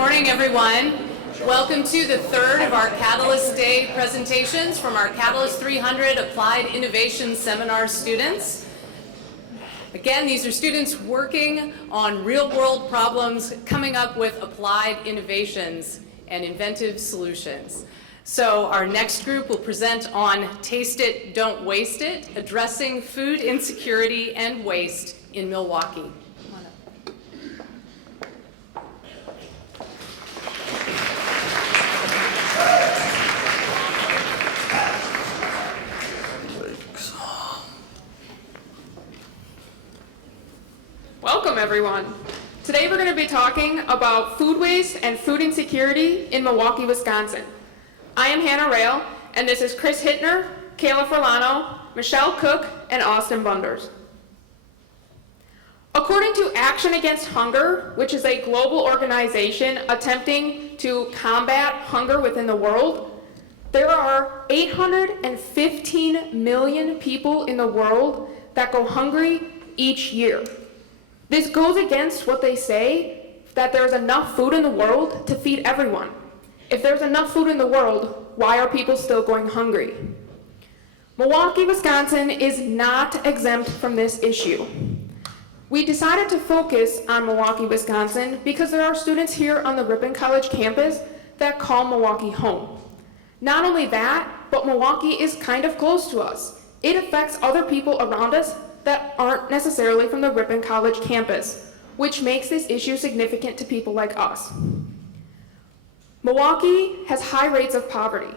morning, everyone. Welcome to the third of our Catalyst Day presentations from our Catalyst 300 Applied Innovation Seminar students. Again, these are students working on real-world problems, coming up with applied innovations and inventive solutions. So our next group will present on Taste It, Don't Waste It, addressing food insecurity and waste in Milwaukee. Welcome, everyone. Today we're going to be talking about food waste and food insecurity in Milwaukee, Wisconsin. I am Hannah Rail, and this is Chris Hittner, Kayla Furlano, Michelle Cook, and Austin Bunders. According to Action Against Hunger, which is a global organization attempting to combat hunger within the world, there are 815 million people in the world that go hungry each year. This goes against what they say, that there's enough food in the world to feed everyone. If there's enough food in the world, why are people still going hungry? Milwaukee, Wisconsin is not exempt from this issue. We decided to focus on Milwaukee, Wisconsin because there are students here on the Ripon College campus that call Milwaukee home. Not only that, but Milwaukee is kind of close to us. It affects other people around us that aren't necessarily from the Ripon College campus, which makes this issue significant to people like us. Milwaukee has high rates of poverty.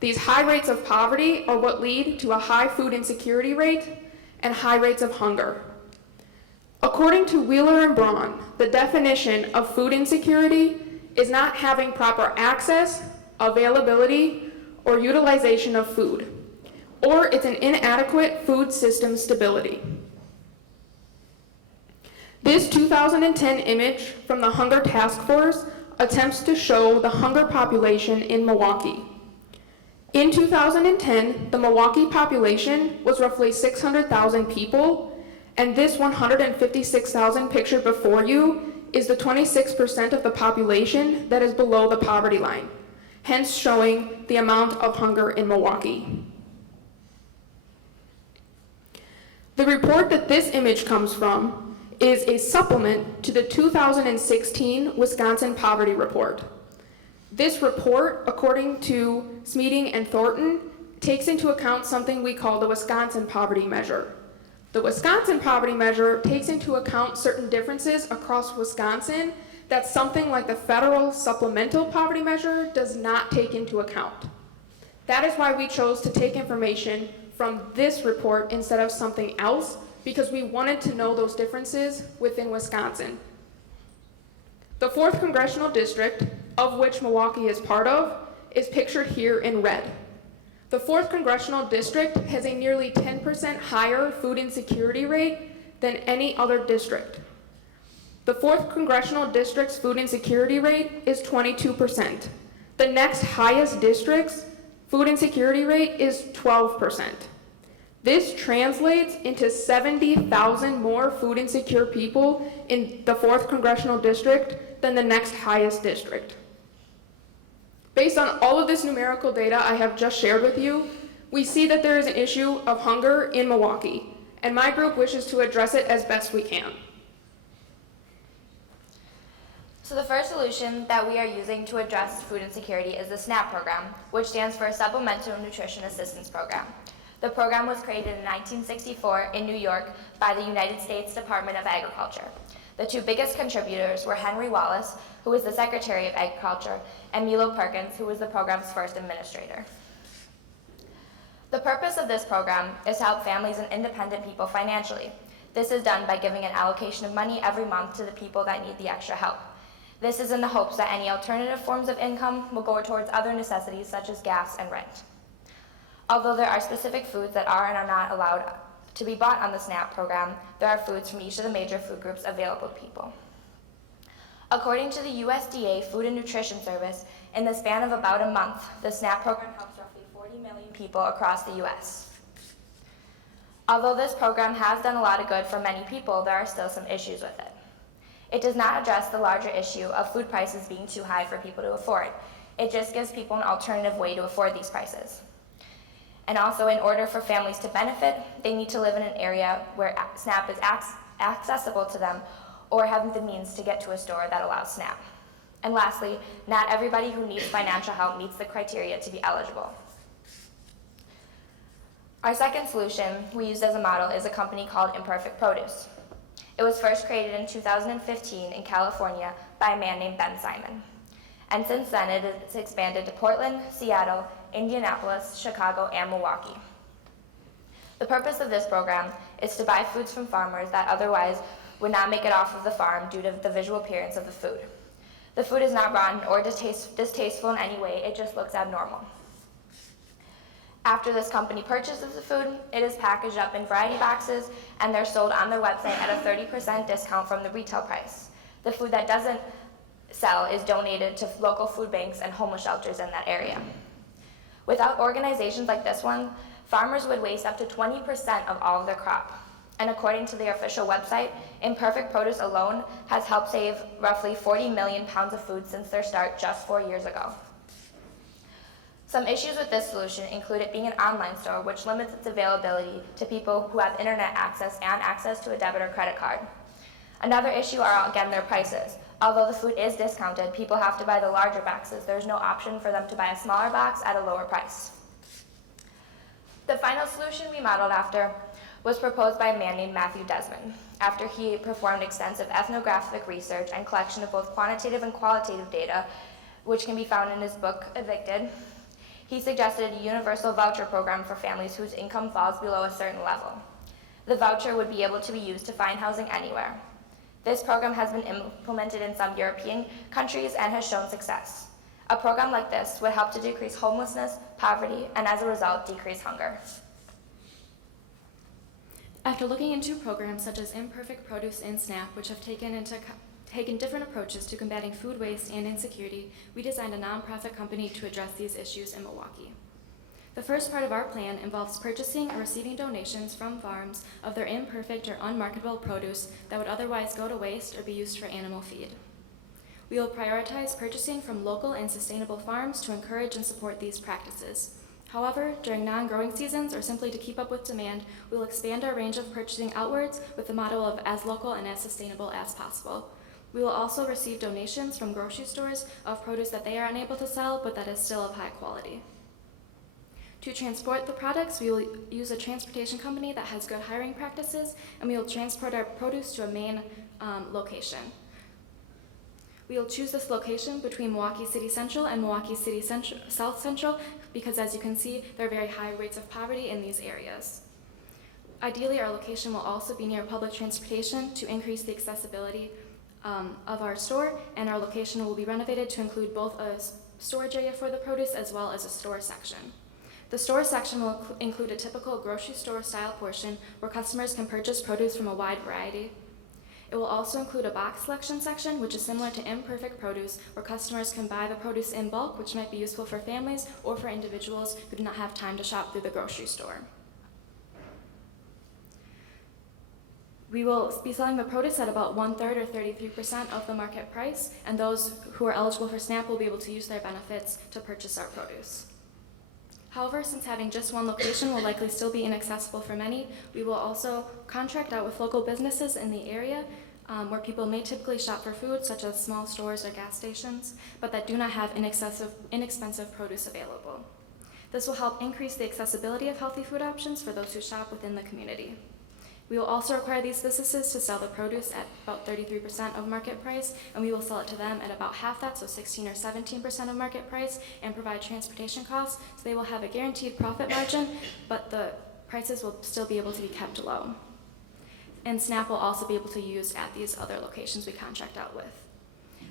These high rates of poverty are what lead to a high food insecurity rate and high rates of hunger. According to Wheeler and Braun, the definition of food insecurity is not having proper access, availability, or utilization of food, or it's an inadequate food system stability. This 2010 image from the Hunger Task Force attempts to show the hunger population in Milwaukee. In 2010, the Milwaukee population was roughly 600,000 people, and this 156,000 pictured before you is the 26% of the population that is below the poverty line, hence showing the amount of hunger in Milwaukee. The report that this image comes from is a supplement to the 2016 Wisconsin Poverty Report. This report, according to Smeating and Thornton, takes into account something we call the Wisconsin Poverty Measure. The Wisconsin Poverty Measure takes into account certain differences across Wisconsin that something like the federal Supplemental Poverty Measure does not take into account. That is why we chose to take information from this report instead of something else, because we wanted to know those differences within Wisconsin. The 4th Congressional District, of which Milwaukee is part of, is pictured here in red. The 4th Congressional District has a nearly 10% higher food insecurity rate than any other district. The 4th Congressional District's food insecurity rate is 22%. The next highest district's food insecurity rate is 12%. This translates into 70,000 more food insecure people in the 4th Congressional District than the next highest district. Based on all of this numerical data I have just shared with you, we see that there is an issue of hunger in Milwaukee, and my group wishes to address it as best we can. So the first solution that we are using to address food insecurity is the SNAP program, which stands for Supplemental Nutrition Assistance Program. The program was created in 1964 in New York by the United States Department of Agriculture. The two biggest contributors were Henry Wallace, who was the Secretary of Agriculture, and Milo Perkins, who was the program's first administrator. The purpose of this program is to help families and independent people financially. This is done by giving an allocation of money every month to the people that need the extra help. This is in the hopes that any alternative forms of income will go towards other necessities such as gas and rent. Although there are specific foods that are and are not allowed to be bought on the SNAP program, there are foods from each of the major food groups available to people. According to the USDA Food and Nutrition Service, in the span of about a month, the SNAP program helps roughly 40 million people across the US. Although this program has done a lot of good for many people, there are still some issues with it. It does not address the larger issue of food prices being too high for people to afford. It just gives people an alternative way to afford these prices. And also, in order for families to benefit, they need to live in an area where SNAP is accessible to them or have the means to get to a store that allows SNAP. And lastly, not everybody who needs financial help meets the criteria to be eligible. Our second solution we used as a model is a company called Imperfect Produce. It was first created in 2015 in California by a man named Ben Simon. And since then, it has expanded to Portland, Seattle, Indianapolis, Chicago, and Milwaukee. The purpose of this program is to buy foods from farmers that otherwise would not make it off of the farm due to the visual appearance of the food. The food is not rotten or distasteful in any way, it just looks abnormal. After this company purchases the food, it is packaged up in variety boxes and they're sold on their website at a 30% discount from the retail price. The food that doesn't sell is donated to local food banks and homeless shelters in that area. Without organizations like this one, farmers would waste up to 20% of all of their crop. And according to their official website, Imperfect Produce alone has helped save roughly 40 million pounds of food since their start just 4 years ago. Some issues with this solution include it being an online store, which limits its availability to people who have internet access and access to a debit or credit card. Another issue are, again, their prices. Although the food is discounted, people have to buy the larger boxes. There's no option for them to buy a smaller box at a lower price. The final solution we modeled after was proposed by a man named Matthew Desmond, after he performed extensive ethnographic research and collection of both quantitative and qualitative data, which can be found in his book, Evicted. He suggested a universal voucher program for families whose income falls below a certain level. The voucher would be able to be used to find housing anywhere. This program has been implemented in some European countries and has shown success. A program like this would help to decrease homelessness, poverty, and as a result, decrease hunger. After looking into programs such as Imperfect Produce and SNAP, which have taken different approaches to combating food waste and insecurity, we designed a nonprofit company to address these issues in Milwaukee. The first part of our plan involves purchasing or receiving donations from farms of their imperfect or unmarketable produce that would otherwise go to waste or be used for animal feed. We will prioritize purchasing from local and sustainable farms to encourage and support these practices. However, during non-growing seasons or simply to keep up with demand, we will expand our range of purchasing outwards with the motto of as local and as sustainable as possible. We will also receive donations from grocery stores of produce that they are unable to sell, but that is still of high quality. To transport the products, we will use a transportation company that has good hiring practices, and we will transport our produce to a main location. We will choose this location between Milwaukee City Central and Milwaukee City South Central because, as you can see, there are very high rates of poverty in these areas. Ideally, our location will also be near public transportation to increase the accessibility of our store, and our location will be renovated to include both a storage area for the produce as well as a store section. The store section will include a typical grocery store style portion where customers can purchase produce from a wide variety. It will also include a box selection section, which is similar to Imperfect Produce, where customers can buy the produce in bulk, which might be useful for families or for individuals who do not have time to shop through the grocery store. We will be selling the produce at about 1/3 or 33% of the market price, and those who are eligible for SNAP will be able to use their benefits to purchase our produce. However, since having just one location will likely still be inaccessible for many, we will also contract out with local businesses in the area where people may typically shop for food, such as small stores or gas stations, but that do not have inexpensive produce available. This will help increase the accessibility of healthy food options for those who shop within the community. We will also require these businesses to sell the produce at about 33% of market price, and we will sell it to them at about half that, so 16 or 17% of market price, and provide transportation costs, so they will have a guaranteed profit margin, but the prices will still be able to be kept low. And SNAP will also be able to use at these other locations we contract out with.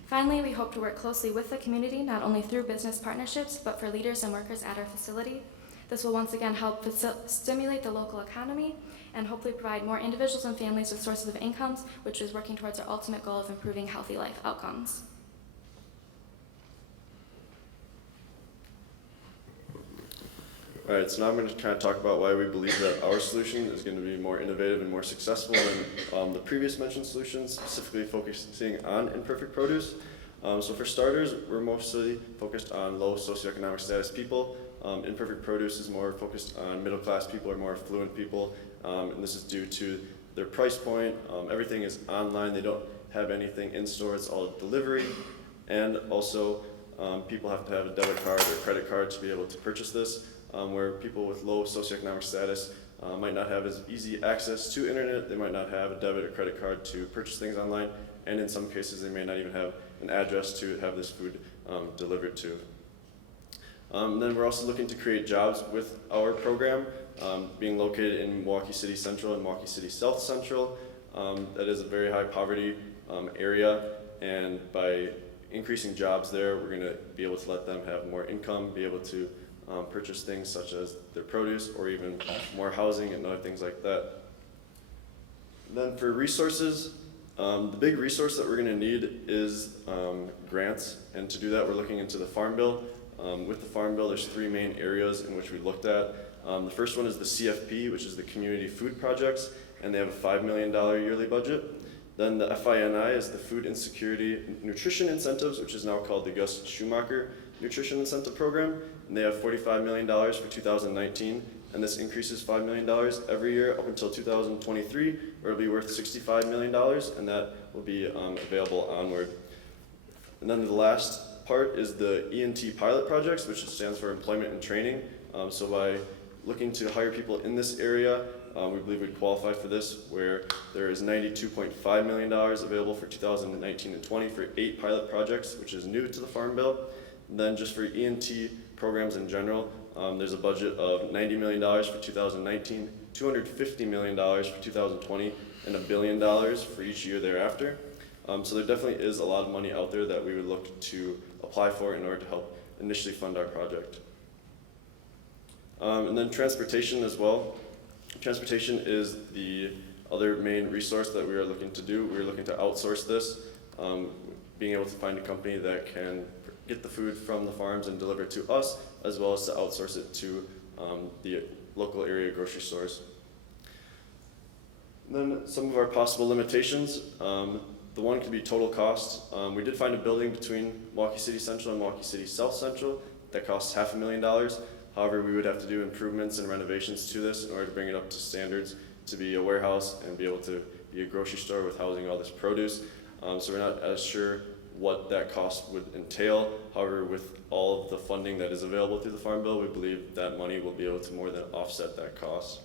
Finally, we hope to work closely with the community, not only through business partnerships, but for leaders and workers at our facility. This will once again help stimulate the local economy and hopefully provide more individuals and families with sources of incomes, which is working towards our ultimate goal of improving healthy life outcomes. All right, so now I'm going to kind of talk about why we believe that our solution is going to be more innovative and more successful than the previous mentioned solutions, specifically focusing on imperfect produce. So for starters, we're mostly focused on low socioeconomic status people. Imperfect produce is more focused on middle class people or more affluent people, and this is due to their price point. Everything is online. They don't have anything in store. It's all delivery, and also people have to have a debit card or credit card to be able to purchase this, where people with low socioeconomic status might not have as easy access to internet. They might not have a debit or credit card to purchase things online, and in some cases they may not even have an address to have this food delivered to. Then we're also looking to create jobs with our program, being located in Milwaukee City Central and Milwaukee City South Central. That is a very high poverty area, and by increasing jobs there, we're going to be able to let them have more income, be able to purchase things such as their produce or even more housing and other things like that. Then for resources, the big resource that we're going to need is grants, and to do that we're looking into the Farm Bill. With the Farm Bill, there's three main areas in which we looked at. The first one is the CFP, which is the Community Food Projects, and they have a $5 million yearly budget. Then the FINI is the Food Insecurity Nutrition Incentives, which is now called the Gus Schumacher Nutrition Incentive Program, and they have $45 million for 2019, and this increases $5 million every year up until 2023, where it'll be worth $65 million, and that will be available onward. And then the last part is the Emt Pilot Projects, which stands for Employment and Training. So by looking to hire people in this area, we believe we'd qualify for this, where there is $92.5 million available for 2019 and 20 for 8 pilot projects, which is new to the Farm Bill. And then just for ENT programs in general, there's a budget of $90 million for 2019, $250 million for 2020, and $1 billion for each year thereafter. So there definitely is a lot of money out there that we would look to apply for in order to help initially fund our project. And then transportation as well. Transportation is the other main resource that we are looking to do. We are looking to outsource this, being able to find a company that can get the food from the farms and deliver it to us, as well as to outsource it to the local area grocery stores. And then some of our possible limitations. The one could be total cost. We did find a building between Milwaukee City Central and Milwaukee City South Central that costs $500,000. However, we would have to do improvements and renovations to this in order to bring it up to standards to be a warehouse and be able to be a grocery store with housing all this produce. So we're not as sure what that cost would entail. However, with all of the funding that is available through the Farm Bill, we believe that money will be able to more than offset that cost.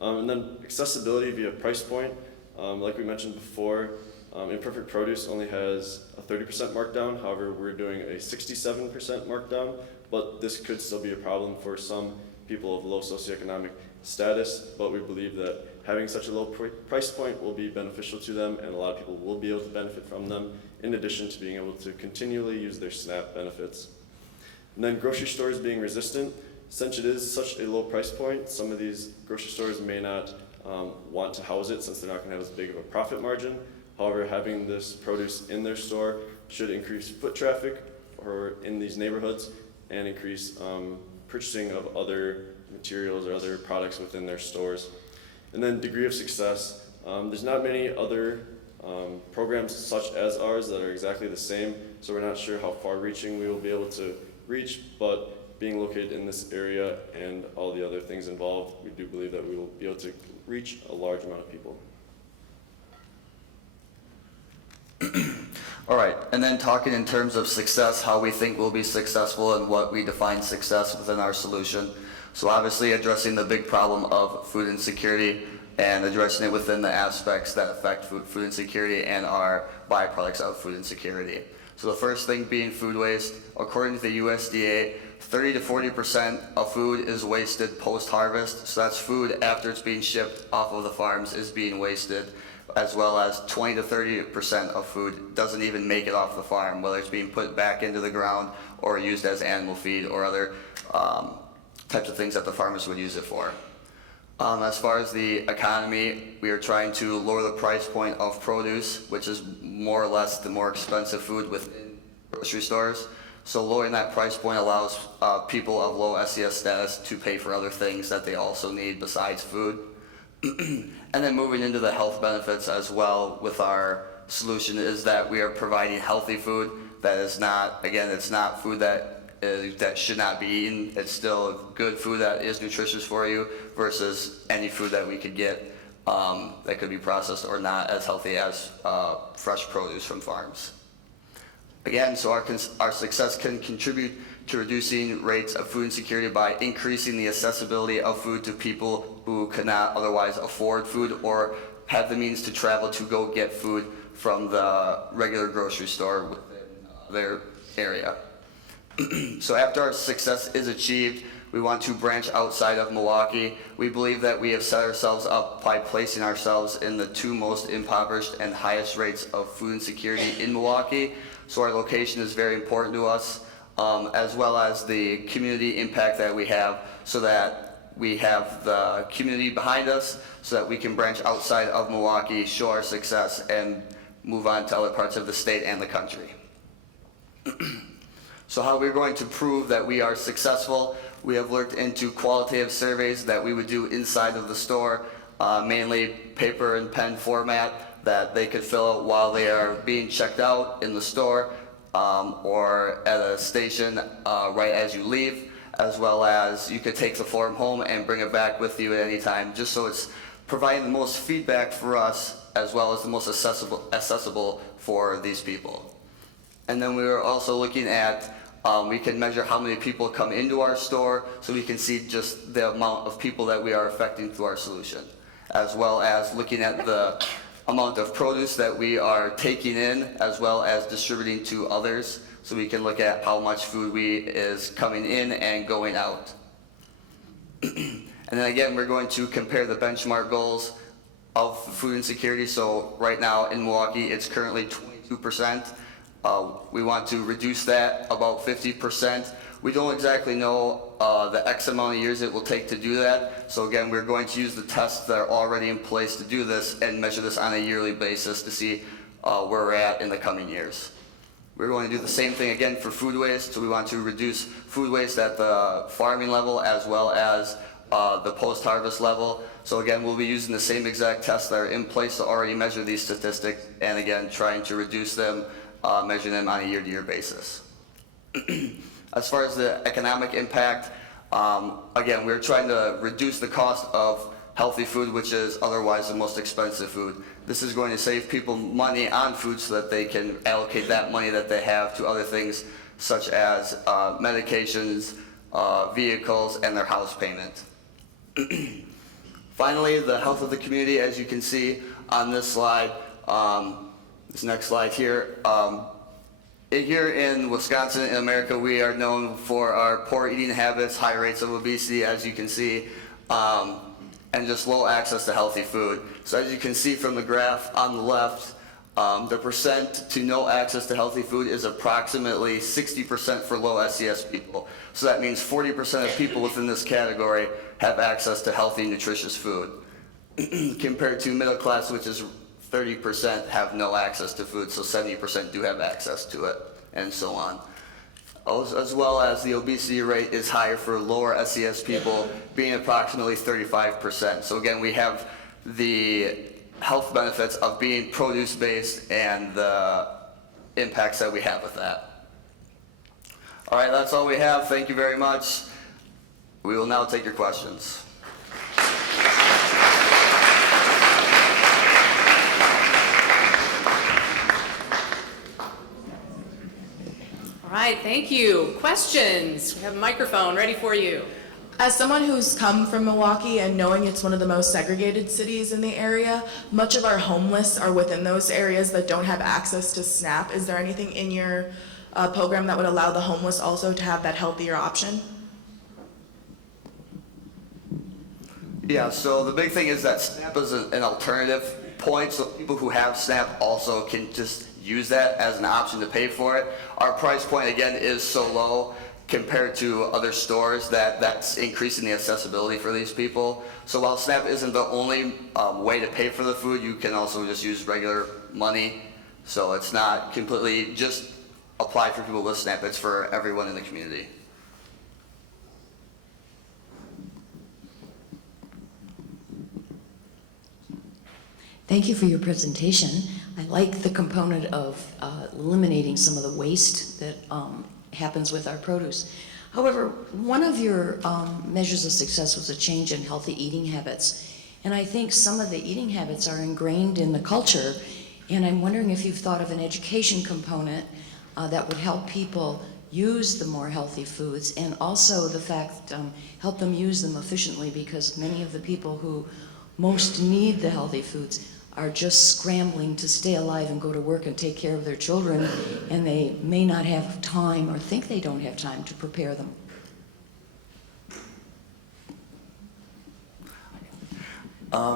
And then accessibility via price point. Like we mentioned before, Imperfect Produce only has a 30% markdown. However, we're doing a 67% markdown, but this could still be a problem for some people of low socioeconomic status, but we believe that having such a low price point will be beneficial to them, and a lot of people will be able to benefit from them, in addition to being able to continually use their SNAP benefits. And then grocery stores being resistant. Since it is such a low price point, some of these grocery stores may not want to house it since they're not going to have as big of a profit margin. However, having this produce in their store should increase foot traffic or in these neighborhoods and increase purchasing of other materials or other products within their stores. And then degree of success. There's not many other programs such as ours that are exactly the same, so we're not sure how far reaching we will be able to reach, but being located in this area and all the other things involved, we do believe that we will be able to reach a large amount of people. All right, and then talking in terms of success, how we think we'll be successful and what we define success within our solution. So obviously addressing the big problem of food insecurity and addressing it within the aspects that affect food insecurity and are byproducts of food insecurity. So the first thing being food waste. According to the USDA, 30 to 40% of food is wasted post-harvest. So that's food after it's being shipped off of the farms is being wasted, as well as 20 to 30% of food doesn't even make it off the farm, whether it's being put back into the ground or used as animal feed or other types of things that the farmers would use it for. As far as the economy, we are trying to lower the price point of produce, which is more or less the more expensive food within grocery stores. So lowering that price point allows people of low SES status to pay for other things that they also need besides food. And then moving into the health benefits as well with our solution is that we are providing healthy food that is not, again, it's not food that should not be eaten. It's still good food that is nutritious for you versus any food that we could get that could be processed or not as healthy as fresh produce from farms. Again, so our success can contribute to reducing rates of food insecurity by increasing the accessibility of food to people who could not otherwise afford food or have the means to travel to go get food from the regular grocery store within their area. So after our success is achieved, we want to branch outside of Milwaukee. We believe that we have set ourselves up by placing ourselves in the 2 most impoverished and highest rates of food insecurity in Milwaukee. So our location is very important to us, as well as the community impact that we have, so that we have the community behind us so that we can branch outside of Milwaukee, show our success, and move on to other parts of the state and the country. So how we're going to prove that we are successful, we have looked into qualitative surveys that we would do inside of the store, mainly paper and pen format that they could fill out while they are being checked out in the store or at a station right as you leave, as well as you could take the form home and bring it back with you at any time, just so it's providing the most feedback for us as well as the most accessible for these people. And then we were also looking at, we can measure how many people come into our store so we can see just the amount of people that we are affecting through our solution, as well as looking at the amount of produce that we are taking in as well as distributing to others, so we can look at how much food is coming in and going out. And then again, we're going to compare the benchmark goals of food insecurity. So right now in Milwaukee, it's currently 22%. We want to reduce that about 50%. We don't exactly know the X amount of years it will take to do that. So again, we're going to use the tests that are already in place to do this and measure this on a yearly basis to see where we're at in the coming years. We're going to do the same thing again for food waste. So we want to reduce food waste at the farming level as well as the post-harvest level. So again, we'll be using the same exact tests that are in place to already measure these statistics, and again, trying to reduce them, measure them on a year-to-year basis. As far as the economic impact, again, we're trying to reduce the cost of healthy food, which is otherwise the most expensive food. This is going to save people money on food so that they can allocate that money that they have to other things such as medications, vehicles, and their house payment. Finally, the health of the community, as you can see on this slide, this next slide here. Here in Wisconsin, in America, we are known for our poor eating habits, high rates of obesity, as you can see, and just low access to healthy food. So as you can see from the graph on the left, the percent to no access to healthy food is approximately 60% for low SES people. So that means 40% of people within this category have access to healthy, nutritious food, compared to middle class, which is 30% have no access to food, so 70% do have access to it, and so on. As well as the obesity rate is higher for lower SES people, being approximately 35%. So again, we have the health benefits of being produce-based and the impacts that we have with that. All right, that's all we have. Thank you very much. We will now take your questions. All right, thank you. Questions? We have a microphone ready for you. As someone who's come from Milwaukee and knowing it's one of the most segregated cities in the area, much of our homeless are within those areas that don't have access to SNAP. Is there anything in your program that would allow the homeless also to have that healthier option? Yeah, so the big thing is that SNAP is an alternative point, so people who have SNAP also can just use that as an option to pay for it. Our price point, again, is so low compared to other stores that's increasing the accessibility for these people. So while SNAP isn't the only way to pay for the food, you can also just use regular money. So it's not completely just apply for people with SNAP, it's for everyone in the community. Thank you for your presentation. I like the component of eliminating some of the waste that happens with our produce. However, one of your measures of success was a change in healthy eating habits. And I think some of the eating habits are ingrained in the culture. And I'm wondering if you've thought of an education component that would help people use the more healthy foods, and also the fact help them use them efficiently, because many of the people who most need the healthy foods are just scrambling to stay alive and go to work and take care of their children, and they may not have time or think they don't have time to prepare them.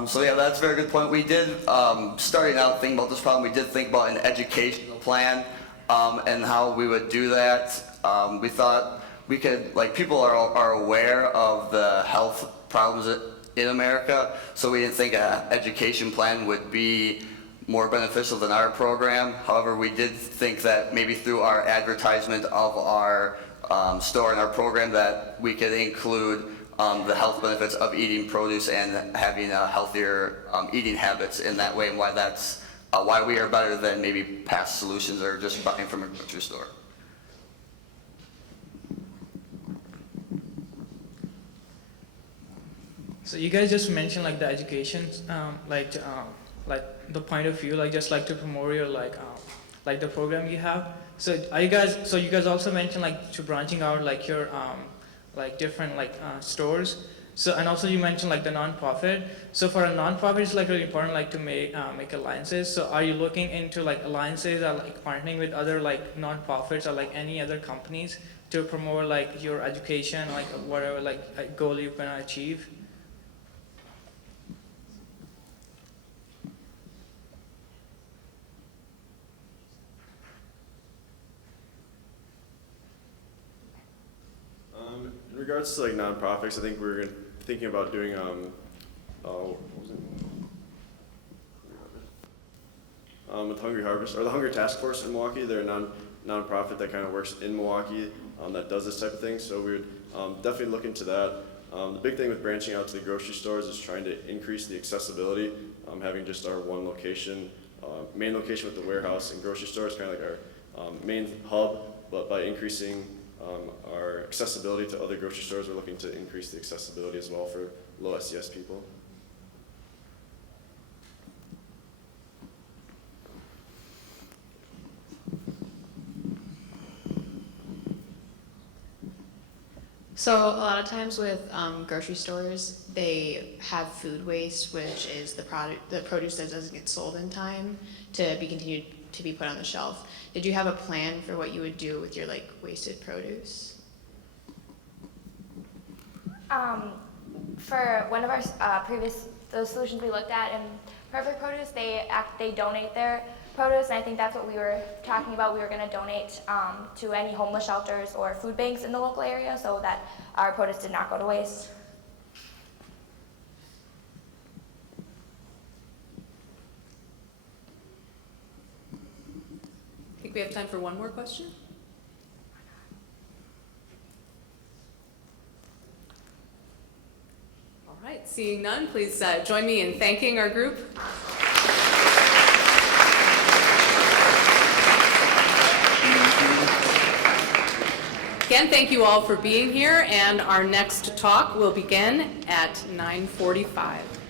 So yeah, that's a very good point. We did, starting out thinking about this problem, we did think about an educational plan and how we would do that. We thought we could, like, people are aware of the health problems in America, so we didn't think an education plan would be more beneficial than our program. However, we did think that maybe through our advertisement of our store and our program that we could include the health benefits of eating produce and having a healthier eating habits in that way, and why that's why we are better than maybe past solutions or just buying from a grocery store. So you guys just mentioned like the education, like the point of view, like just like to promote your like the program you have. So are you guys also mentioned like to branching out like your like different like stores. So, and also you mentioned like the nonprofit. So for a nonprofit, it's like really important like to make alliances. So are you looking into like alliances or like partnering with other like nonprofits or like any other companies to promote like your education, like whatever like goal you're gonna achieve? In regards to like nonprofits, I think we're thinking about doing what was it? With Hungry Harvest, or the Hunger Task Force in Milwaukee. They're a nonprofit that kind of works in Milwaukee that does this type of thing. So we would definitely look into that. The big thing with branching out to the grocery stores is trying to increase the accessibility. Having just our one location, main location with the warehouse and grocery store is kind of like our main hub, but by increasing our accessibility to other grocery stores, we're looking to increase the accessibility as well for low SES people. So a lot of times with grocery stores, they have food waste, which is the produce that doesn't get sold in time to be continued to be put on the shelf. Did you have a plan for what you would do with your like wasted produce? For one of our those solutions we looked at in Perfect Produce, they donate their produce, and I think that's what we were talking about. We were going to donate to any homeless shelters or food banks in the local area so that our produce did not go to waste. I think we have time for one more question. All right, seeing none, please join me in thanking our group. Again, thank you all for being here, and our next talk will begin at 9:45.